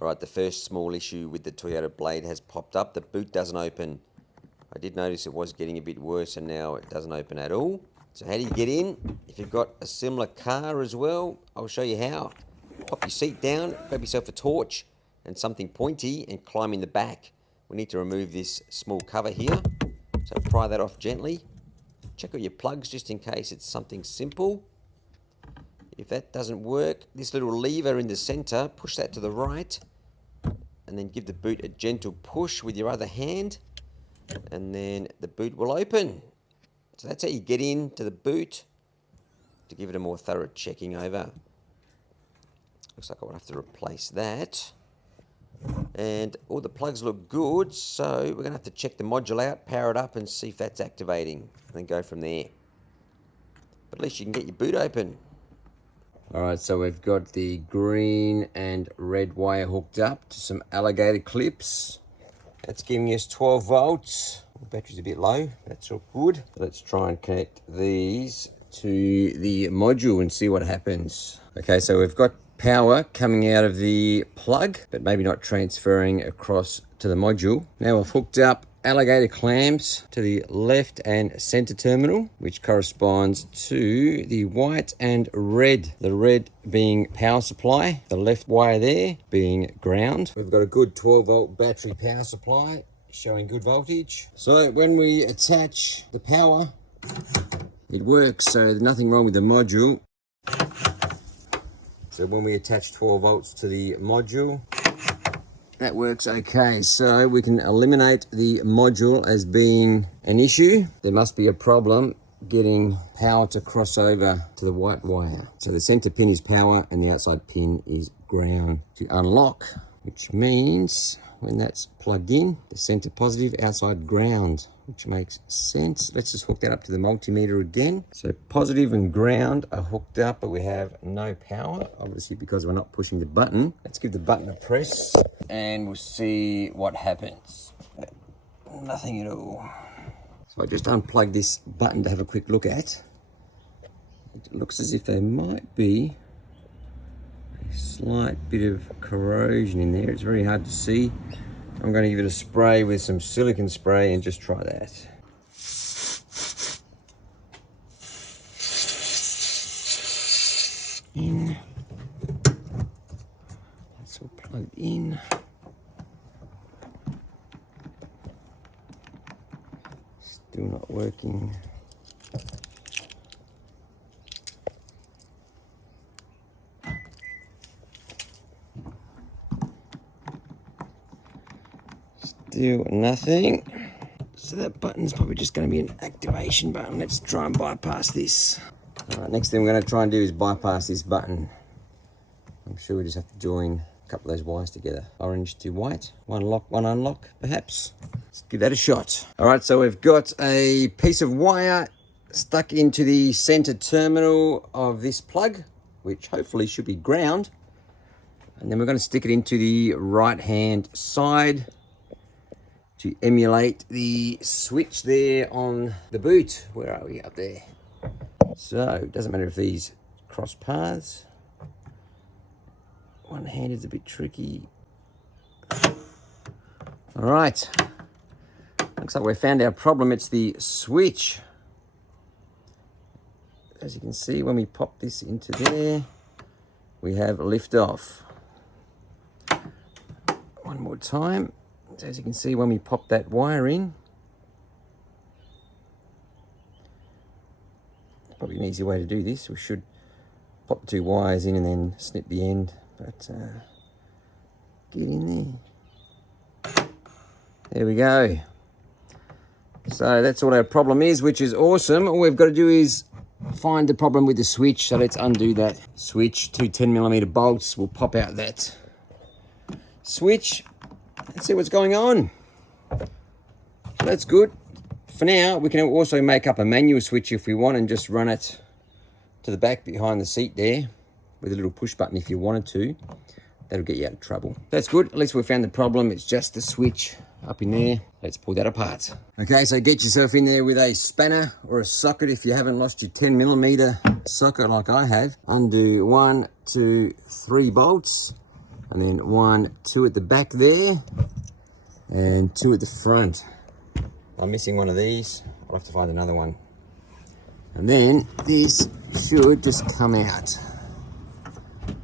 All right, the first small issue with the Toyota Blade has popped up. The boot doesn't open. I did notice it was getting a bit worse, and now it doesn't open at all. So how do you get in? If you've got a similar car as well, I'll show you how. Pop your seat down, grab yourself a torch and something pointy, and climb in the back. We need to remove this small cover here. So pry that off gently. Check out your plugs just in case it's something simple. If that doesn't work, this little lever in the center, push that to the right, and then give the boot a gentle push with your other hand, and then the boot will open. So that's how you get into the boot. To give it a more thorough checking over. Looks like I'll have to replace that. And all the plugs look good, so we're going to have to check the module out, power it up, and see if that's activating, and then go from there. But at least you can get your boot open. Alright, so we've got the green and red wire hooked up to some alligator clips. That's giving us 12 volts. The battery's a bit low, that's all good. Let's try and connect these to the module and see what happens. Okay, so we've got power coming out of the plug, but maybe not transferring across to the module. Now we've hooked up alligator clamps to the left and center terminal, which corresponds to the white and red. The red being power supply, the left wire there being ground. We've got a good 12 volt battery power supply showing good voltage. So when we attach the power, it works, so there's nothing wrong with the module. So when we attach 12 volts to the module, that works okay. So we can eliminate the module as being an issue. There must be a problem getting power to cross over to the white wire. So the center pin is power and the outside pin is ground. To unlock, which means when that's plugged in, the center positive, outside ground, which makes sense. Let's just hook that up to the multimeter again. So positive and ground are hooked up, but we have no power, obviously because we're not pushing the button. Let's give the button a press and we'll see what happens. Nothing at all. So I just unplugged this button to have a quick look at. It looks as if there might be a slight bit of corrosion in there. It's very hard to see. I'm going to give it a spray with some silicone spray and just try that. In. That's all plugged in. Still not working. Still nothing. So that button's probably just going to be an activation button. Let's try and bypass this. All right, next thing we're going to try and do is bypass this button. I'm sure we just have to join a couple of those wires together. Orange to white. One lock, one unlock, perhaps. Let's give that a shot. All right, so we've got a piece of wire stuck into the center terminal of this plug, which hopefully should be ground. And then we're going to stick it into the right-hand side to emulate the switch there on the boot. Where are we? Up there. So it doesn't matter if these cross paths. One hand is a bit tricky. All right. Looks like we found our problem. It's the switch. As you can see, when we pop this into there, we have lift off. One more time. So as you can see, when we pop that wire in, probably an easy way to do this. We should pop the two wires in and then snip the end, but get in there. There we go. So that's all our problem is, which is awesome. All we've got to do is find the problem with the switch. So let's undo that switch. Two 10mm bolts will pop out that switch. Let's see what's going on. That's good. For now, we can also make up a manual switch if we want and just run it to the back behind the seat there with a little push button if you wanted to. That'll get you out of trouble. That's good. At least we found the problem. It's just the switch up in there. Let's pull that apart. Okay, so get yourself in there with a spanner or a socket if you haven't lost your 10mm socket like I have. Undo 1, 2, 3 bolts. And then 1, 2 at the back there, and 2 at the front. I'm missing one of these. I'll have to find another one. And then this should just come out,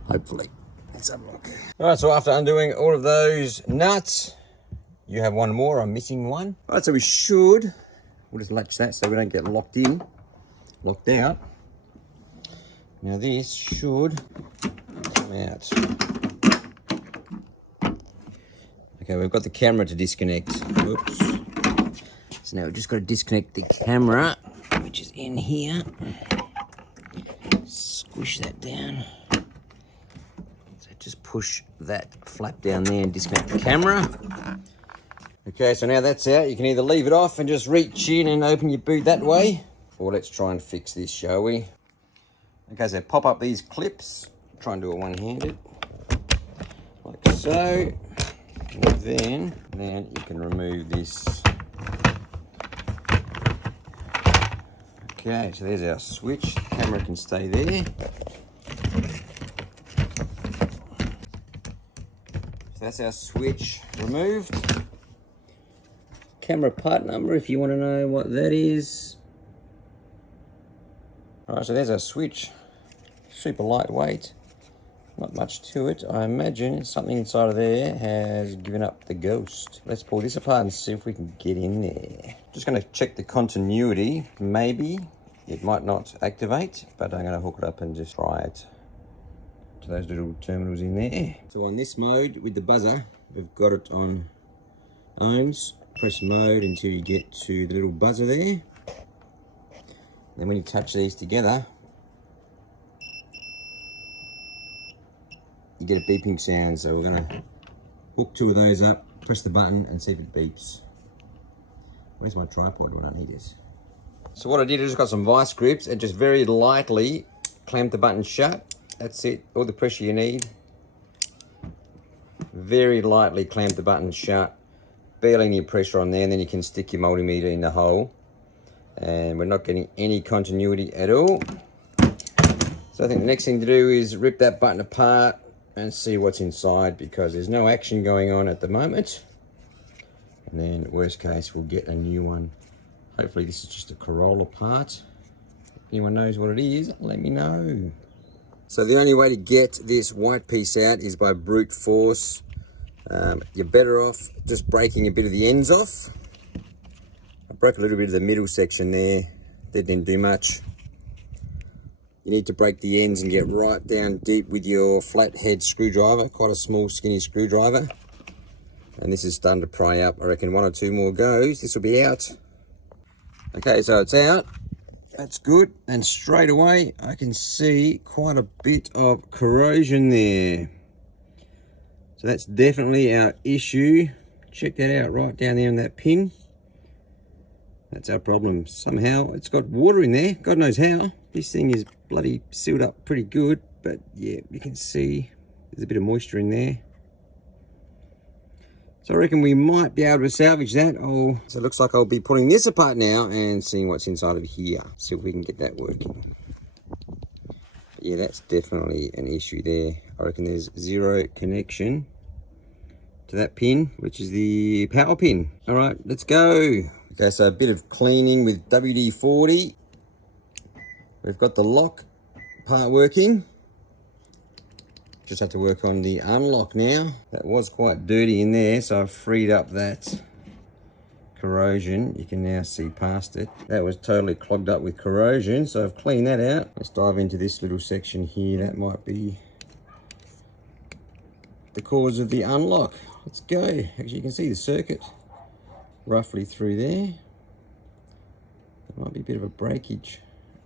hopefully. Let's have a look. All right, so after undoing all of those nuts, you have one more. I'm missing one. All right, so we'll just latch that so we don't get locked out. Now this should come out. Okay, we've got the camera to disconnect. Whoops. So now we've just got to disconnect the camera, which is in here. Squish that down. So just push that flap down there and disconnect the camera. Okay, so now that's out. You can either leave it off and just reach in and open your boot that way, or let's try and fix this, shall we? Okay, so pop up these clips. Try and do it one-handed, like so. And then you can remove this. Okay, so there's our switch. The camera can stay there. So that's our switch removed. Camera part number if you want to know what that is. Alright, so there's our switch. Super lightweight. Not much to it. I imagine something inside of there has given up the ghost. Let's pull this apart and see if we can get in there. Just going to check the continuity. Maybe it might not activate, but I'm going to hook it up and just try it to those little terminals in there. So on this mode with the buzzer, we've got it on ohms. Press mode until you get to the little buzzer there. Then when you touch these together, you get a beeping sound. So we're going to hook 2 of those up, press the button and see if it beeps. Where's my tripod when I need it? So what I did is just got some vice grips and just very lightly clamped the button shut. That's it, all the pressure you need. Very lightly clamp the button shut, barely any pressure on there, and then you can stick your multimeter in the hole. And we're not getting any continuity at all. So I think the next thing to do is rip that button apart and see what's inside, because there's no action going on at the moment. And then worst case, we'll get a new one. Hopefully this is just a Corolla part. If anyone knows what it is, let me know. So the only way to get this white piece out is by brute force. You're better off just breaking a bit of the ends off. I broke a little bit of the middle section there. That didn't do much. You need to break the ends and get right down deep with your flathead screwdriver, quite a small skinny screwdriver. And this is starting to pry up. I reckon 1 or 2 more goes, this will be out. Okay, so it's out. That's good. And straight away, I can see quite a bit of corrosion there. So that's definitely our issue. Check that out right down there on that pin. That's our problem. Somehow it's got water in there. God knows how. This thing is bloody sealed up pretty good, but yeah, you can see there's a bit of moisture in there. So I reckon we might be able to salvage that. So it looks like I'll be pulling this apart now and seeing what's inside of here. See if we can get that working. Yeah, that's definitely an issue there. I reckon there's 0 connection to that pin, which is the power pin. All right, let's go. Okay, so a bit of cleaning with WD-40. We've got the lock part working. Just have to work on the unlock now. That was quite dirty in there, so I've freed up that corrosion. You can now see past it. That was totally clogged up with corrosion, so I've cleaned that out. Let's dive into this little section here. That might be the cause of the unlock. Let's go. Actually, you can see the circuit roughly through there. There might be a bit of a breakage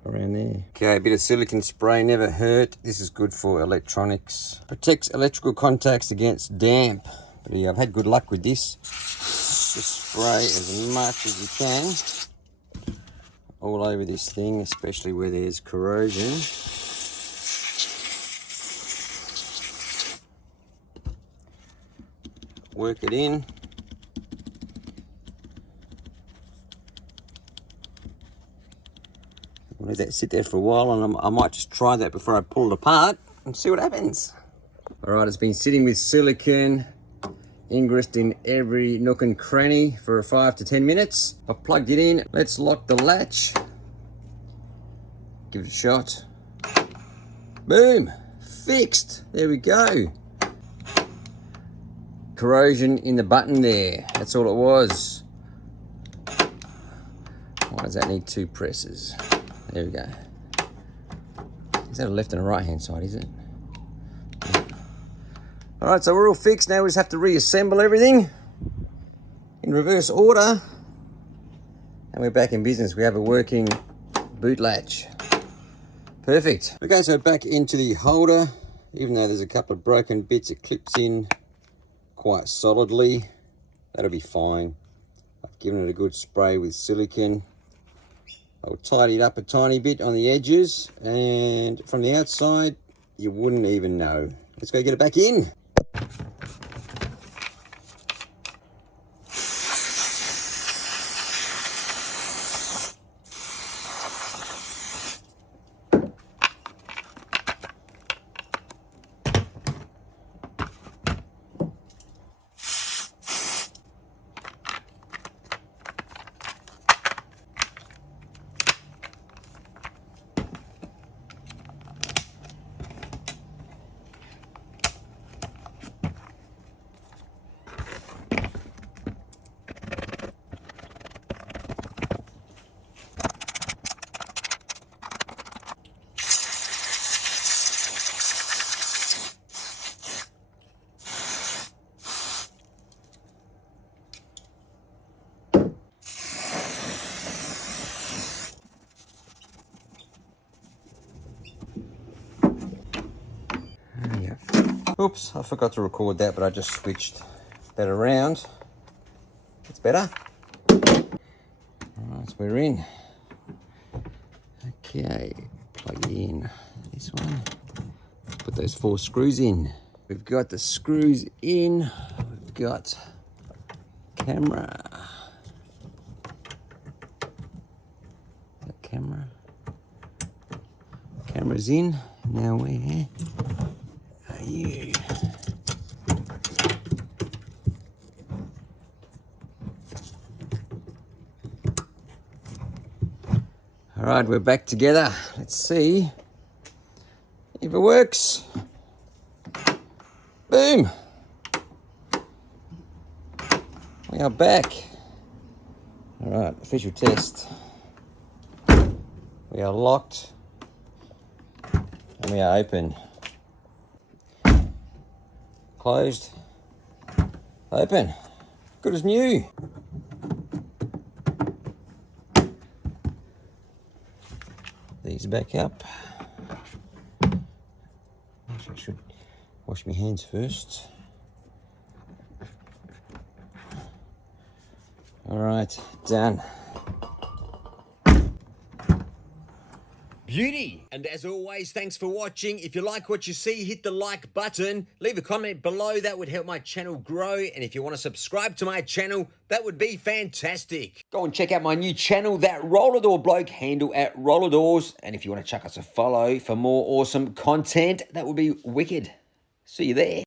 around there. Okay, a bit of silicone spray never hurt. This is good for electronics. Protects electrical contacts against damp. But yeah, I've had good luck with this. Just spray as much as you can all over this thing, especially where there's corrosion. Work it in. Let that sit there for a while, and I might just try that before I pull it apart and see what happens. All right, it's been sitting with silicone ingressed in every nook and cranny for 5 to 10 minutes. I've plugged it in. Let's lock the latch. Give it a shot. Boom, fixed. There we go. Corrosion in the button there. That's all it was. Why does that need 2 presses? There we go. Is that a left and a right hand side, is it? All right, so we're all fixed. Now we just have to reassemble everything in reverse order. And we're back in business. We have a working boot latch. Perfect. Okay, so back into the holder. Even though there's a couple of broken bits, it clips in quite solidly. That'll be fine. I've given it a good spray with silicone. I'll tidy it up a tiny bit on the edges, and from the outside, you wouldn't even know. Let's go get it back in. Oops, I forgot to record that, but I just switched that around. It's better. Alright, so we're in. Okay, plug it in. This one. Put those 4 screws in. We've got the screws in. We've got camera. Camera's in. Now where are you? All right, we're back together. Let's see if it works. Boom. We are back. All right, official test. We are locked and we are open. Closed, open, good as new. These back up. Actually, I should wash my hands first. All right, done. Beauty! And as always, thanks for watching. If you like what you see, hit the like button. Leave a comment below. That would help my channel grow. And if you want to subscribe to my channel, that would be fantastic. Go and check out my new channel, That Roller Door Bloke, handle at Roller Doors. And if you want to chuck us a follow for more awesome content, that would be wicked. See you there.